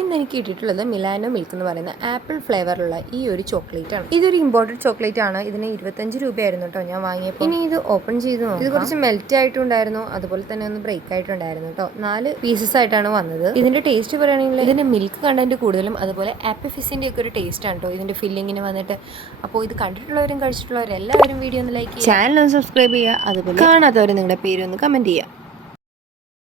ഇന്ന് എനിക്ക് കിട്ടിയിട്ടുള്ളത് മിലാനോ മിൽക്ക് എന്ന് പറയുന്ന ആപ്പിൾ ഫ്ലേവറുള്ള ഈ ഒരു ചോക്ലേറ്റ് ആണ്. ഇതൊരു ഇമ്പോർട്ടഡ് ചോക്ലേറ്റ് ആണ്. ഇതിന് 25 രൂപയായിരുന്നു കേട്ടോ ഞാൻ വാങ്ങിയപ്പോൾ. ഇനി ഇത് ഓപ്പൺ ചെയ്ത് നോക്കാം. ഇത് കുറച്ച് മെൽറ്റ് ആയിട്ടുണ്ടായിരുന്നു, അതുപോലെ തന്നെ ഒന്ന് ബ്രേക്ക് ആയിട്ടുണ്ടായിരുന്നു കേട്ടോ. 4 പീസസ് ആയിട്ടാണ് വന്നത്. ഇതിന്റെ ടേസ്റ്റ് പറയുകയാണെങ്കിൽ ഇതിന്റെ മിൽക്ക് കണ്ടന്റ് കൂടുതലും അതുപോലെ ആപ്പിൾ ഫിസിന്റെ ഒക്കെ ഒരു ടേസ്റ്റ് ആണ് കേട്ടോ ഇതിന്റെ ഫില്ലിങ്ങിന് വന്നിട്ട്. അപ്പോൾ ഇത് കണ്ടിട്ടുള്ളവരും കഴിച്ചിട്ടുള്ളവരും എല്ലാവരും വീഡിയോ ഒന്ന് ലൈക്ക് ചെയ്യുക, ചാനൽ ഒന്ന് സബ്സ്ക്രൈബ് ചെയ്യുക, അതുപോലെ കാണാത്തവർ നിങ്ങളുടെ പേര് ഒന്ന് കമന്റ് ചെയ്യുക.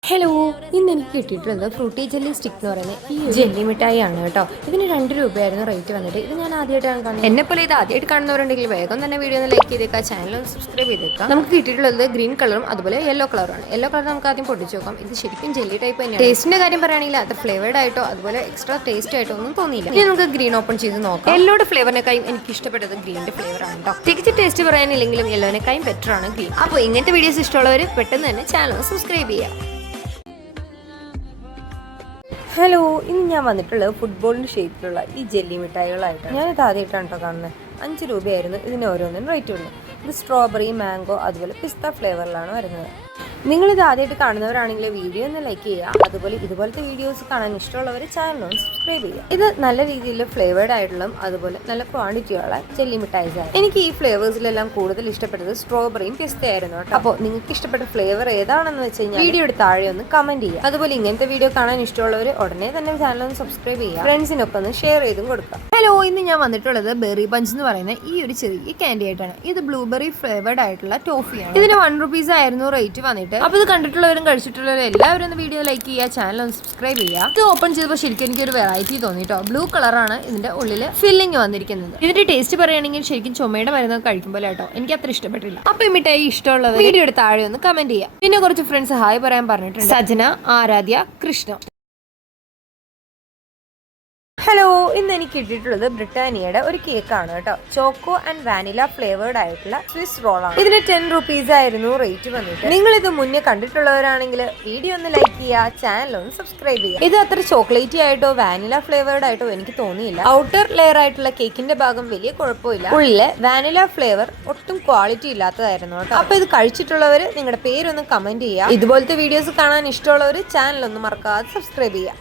ഹലോ, ഇന്ന് എനിക്ക് കിട്ടിയിട്ടുള്ളത് ഫ്രൂട്ടി ജെല്ലി സ്റ്റിക്ക് എന്ന് പറയുന്ന ഈ ജെല്ലി മിഠായി ആണ് കേട്ടോ. ഇതിന് 2 രൂപയായിരുന്നു റേറ്റ് വന്നിട്ട്. ഇത് ഞാൻ ആദ്യമായിട്ടാണ് കാണുന്നത്. എന്നെപ്പോലെ ഇത് ആദ്യമായിട്ട് കാണുന്നവരുണ്ടെങ്കിൽ വേഗം തന്നെ വീഡിയോ ഒന്ന് ലൈക്ക് ചെയ്തേക്കാം, ചാനൽ ഒന്ന് സബ്സ്ക്രൈബ് ചെയ്തേക്കാം. നമുക്ക് കിട്ടിയിട്ടുള്ളത് ഗ്രീൻ കളറും അതുപോലെ യെല്ലോ കളറാണ്. യെല്ലോ കളർ നമുക്ക് ആദ്യം പൊട്ടിച്ച് നോക്കാം. ഇത് ശരിക്കും ജെല്ലി ടൈപ്പ് തന്നെയാണ്. ടേസ്റ്റിന്റെ കാര്യം പറയുകയാണെങ്കിൽ അത് ഫ്ലേവേർഡ് ആയിട്ടോ അതുപോലെ എക്സ്ട്രാ ടേസ്റ്റ് ആയിട്ടോ ഒന്നും തോന്നിയില്ല. ഇനി നമുക്ക് ഗ്രീൻ ഓപ്പൺ ചെയ്ത് നോക്കാം. യെല്ലോയുടെ ഫ്ലേവറിനെക്കായും എനിക്ക് ഇഷ്ടപ്പെട്ടത് ഗ്രീനിന്റെ ഫ്ലേവർ ആണ് കേട്ടോ. തിരിച്ച് ടേസ്റ്റ് പറയാനില്ലെങ്കിലും യെല്ലോനെക്കായും ബെറ്റർ ആണ് ഗ്രീൻ. അപ്പോൾ ഇങ്ങനത്തെ വീഡിയോസ് ഇഷ്ടമുള്ളവർ പെട്ടെന്ന് തന്നെ ചാനൽ ഒന്ന് സബ്സ്ക്രൈബ് ചെയ്യാം. ഹലോ, ഇന്ന് ഞാൻ വന്നിട്ടുള്ളത് ഫുട്ബോളിൻ്റെ ഷേപ്പിലുള്ള ഈ ജെല്ലി മിഠായികളായിട്ടാണ്. ഞാനിത് ആദ്യമായിട്ടാണ് കേട്ടോ കാണുന്നത്. 5 രൂപയായിരുന്നു ഇതിന് ഓരോന്നിനും റേറ്റ് വരുന്നത്. ഇത് സ്ട്രോബെറി, മാംഗോ അതുപോലെ പിസ്ത ഫ്ലേവറിലാണ് വരുന്നത്. നിങ്ങളിത് ആദ്യമായിട്ട് കാണുന്നവരാണെങ്കിൽ വീഡിയോ ഒന്ന് ലൈക്ക് ചെയ്യുക, അതുപോലെ ഇതുപോലത്തെ വീഡിയോസ് കാണാൻ ഇഷ്ടമുള്ളവർ ചാനൽ ഒന്ന് സബ്സ്ക്രൈബ് ചെയ്യുക. ഇത് നല്ല രീതിയിൽ ഫ്ലേവേർഡ് ആയിട്ടുള്ള അതുപോലെ നല്ല ക്വാണ്ടിറ്റിയുള്ള ജെല്ലി മിഠായിസ് ആണ്. എനിക്ക് ഈ ഫ്ലേവേഴ്സിലെല്ലാം കൂടുതൽ ഇഷ്ടപ്പെട്ടത് സ്ട്രോബെറിയും പിസ്തയായിരുന്നു കേട്ടോ. അപ്പോൾ നിങ്ങൾക്ക് ഇഷ്ടപ്പെട്ട ഫ്ലേവർ ഏതാണെന്ന് വെച്ച് കഴിഞ്ഞാൽ വീഡിയോയുടെ താഴെ ഒന്ന് കമന്റ് ചെയ്യുക. അതുപോലെ ഇങ്ങനത്തെ വീഡിയോ കാണാൻ ഇഷ്ടമുള്ളവർ ഉടനെ തന്നെ ചാനൽ ഒന്ന് സബ്സ്ക്രൈബ് ചെയ്യുക, ഫ്രണ്ട്സിനൊക്കെ ഒന്ന് ഷെയർ ചെയ്തും കൊടുക്കുക. ഹലോ, ഇന്ന് ഞാൻ വന്നിട്ടുള്ളത് ബെറി പഞ്ച് എന്ന് പറയുന്ന ഈ ഒരു ചെറിയ ക്യാൻഡി ആയിട്ടാണ്. ഇത് ബ്ലൂബെറി ഫ്ലേവേർഡ് ആയിട്ടുള്ള ടോഫിയാണ്. ഇതിന് 1 റുപ്പീസ് ആയിരുന്നു റേറ്റ് വന്നിട്ട്. അപ്പോൾ ഇത് കണ്ടിട്ടുള്ളവരും കഴിച്ചിട്ടുള്ളവരും എല്ലാവരും ഒന്ന് വീഡിയോ ലൈക്ക് ചെയ്യുക, ചാനൽ ഒന്ന് സബ്സ്ക്രൈബ് ചെയ്യുക. ഇത് ഓപ്പൺ ചെയ്തപ്പോൾ ശരിക്കും എനിക്കൊരു വെറൈറ്റി തോന്നിട്ടോ. ബ്ലൂ കളറാണ് ഇതിന്റെ ഉള്ളിൽ ഫില്ലിങ് വന്നിരിക്കുന്നത്. ഇതിന്റെ ടേസ്റ്റ് പറയുകയാണെങ്കിൽ ശരിക്കും ചുമയുടെ മരുന്നൊക്കെ കഴിക്കുമ്പോൾ കേട്ടോ എനിക്ക് അത്ര ഇഷ്ടപ്പെട്ടില്ല. അപ്പോൾ ഈ മിഠായി ഇഷ്ടമുള്ളവർ വീഡിയോയുടെ താഴെ ഒന്ന് കമന്റ് ചെയ്യുക. പിന്നെ കുറച്ച് ഫ്രണ്ട്സ് ഹായ് പറയാൻ പറഞ്ഞിട്ടുണ്ട്. സജന, ആരാധ്യ, കൃഷ്ണ. ഹലോ, ഇന്ന് എനിക്ക് കിട്ടിയിട്ടുള്ളത് ബ്രിട്ടാനിയയുടെ ഒരു കേക്കാണ് കേട്ടോ. ചോക്കോ ആൻഡ് വാനില ഫ്ലേവേർഡ് ആയിട്ടുള്ള സ്വിസ് റോളാണ്. ഇതിന് 10 റുപ്പീസ് ആയിരുന്നു റേറ്റ് വന്നിട്ട്. നിങ്ങൾ ഇത് മുന്നേ കണ്ടിട്ടുള്ളവരാണെങ്കിൽ വീഡിയോ ഒന്ന് ലൈക്ക് ചെയ്യുക, ചാനൽ ഒന്ന് സബ്സ്ക്രൈബ് ചെയ്യുക. ഇത് അത്ര ചോക്ലേറ്റി ആയിട്ടോ വാനില ഫ്ലേവേർഡ് ആയിട്ടോ എനിക്ക് തോന്നിയില്ല. ഔട്ടർ ലെയർ ആയിട്ടുള്ള കേക്കിന്റെ ഭാഗം വലിയ കുഴപ്പമില്ല, ഉള്ളിലെ വാനില ഫ്ലേവർ ഒട്ടും ക്വാളിറ്റി ഇല്ലാത്തതായിരുന്നു കേട്ടോ. അപ്പൊ ഇത് കഴിച്ചിട്ടുള്ളവർ നിങ്ങളുടെ പേരൊന്ന് കമന്റ് ചെയ്യുക. ഇതുപോലത്തെ വീഡിയോസ് കാണാൻ ഇഷ്ടമുള്ളവർ ചാനൽ ഒന്ന് മറക്കാതെ സബ്സ്ക്രൈബ് ചെയ്യുക.